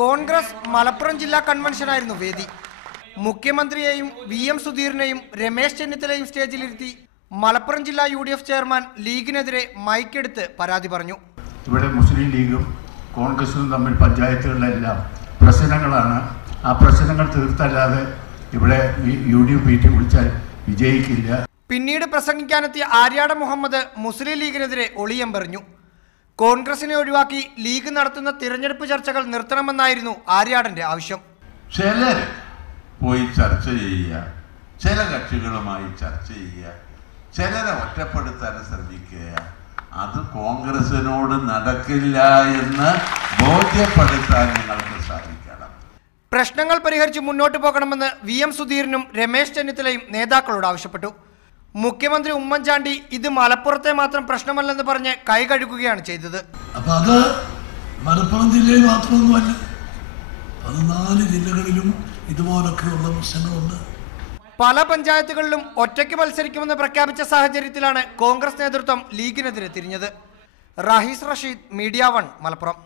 കോൺഗ്രസ് മലപ്പുറം ജില്ലാ കൺവെൻഷനായിരുന്നു വേദി. മുഖ്യമന്ത്രിയെയും VM സുധീറിനെയും രമേശ് ചെന്നിത്തലയും സ്റ്റേജിലിരുത്തി മലപ്പുറം ജില്ലാ UDF ചെയർമാൻ ലീഗിനെതിരെ മൈക്കെടുത്ത് പരാതി പറഞ്ഞു. ഇവിടെ മുസ്ലിം ലീഗും കോൺഗ്രസും തമ്മിൽ പഞ്ചായത്തുകളിലെല്ലാം പ്രശ്നങ്ങളാണ്. ആ പ്രശ്നങ്ങൾ തീർത്തല്ലാതെ ഇവിടെ UDF മീറ്റിംഗ് വിളിച്ചാൽ വിജയിക്കില്ല. പിന്നീട് പ്രസംഗിക്കാനെത്തിയ ആര്യാടൻ മുഹമ്മദ് മുസ്ലിം ലീഗിനെതിരെ ഒളിയം പറഞ്ഞു. കോൺഗ്രസിനെ ഒഴിവാക്കി ലീഗ് നടത്തുന്ന തിരഞ്ഞെടുപ്പ് ചർച്ചകൾ നിർത്തണമെന്നായിരുന്നു ആര്യാടന്റെ ആവശ്യം. ചിലർ പോയി ചർച്ച ചെയ്യുക, ചില കക്ഷികളുമായി ചർച്ച ചെയ്യുക, ചിലരെ ഒറ്റപ്പെടുത്താൻ ശ്രമിക്കുക, അത് കോൺഗ്രസിനോട് നടക്കില്ല എന്ന് ബോധ്യപ്പെടുത്താൻ നിങ്ങൾക്ക് സാധിക്കണം. പ്രശ്നങ്ങൾ പരിഹരിച്ച് മുന്നോട്ട് പോകണമെന്ന് VM സുധീറിനും രമേശ് ചെന്നിത്തലയും നേതാക്കളോട് ആവശ്യപ്പെട്ടു. മുഖ്യമന്ത്രി ഉമ്മൻചാണ്ടി ഇത് മലപ്പുറത്തെ മാത്രം പ്രശ്നമല്ലെന്ന് പറഞ്ഞ് കൈകഴുകുകയാണ് ചെയ്തത്. അപ്പൊ അത് മലപ്പുറം ജില്ലയിൽ മാത്രമൊന്നുമല്ല, 14 ജില്ലകളിലും ഇതുപോലൊക്കെയുള്ള പ്രശ്നങ്ങളുണ്ട്. പല പഞ്ചായത്തുകളിലും ഒറ്റയ്ക്ക് മത്സരിക്കുമെന്ന് പ്രഖ്യാപിച്ച സാഹചര്യത്തിലാണ് കോൺഗ്രസ് നേതൃത്വം ലീഗിനെതിരെ തിരിഞ്ഞത്. റഹീസ് റഷീദ്, മീഡിയ 1, മലപ്പുറം.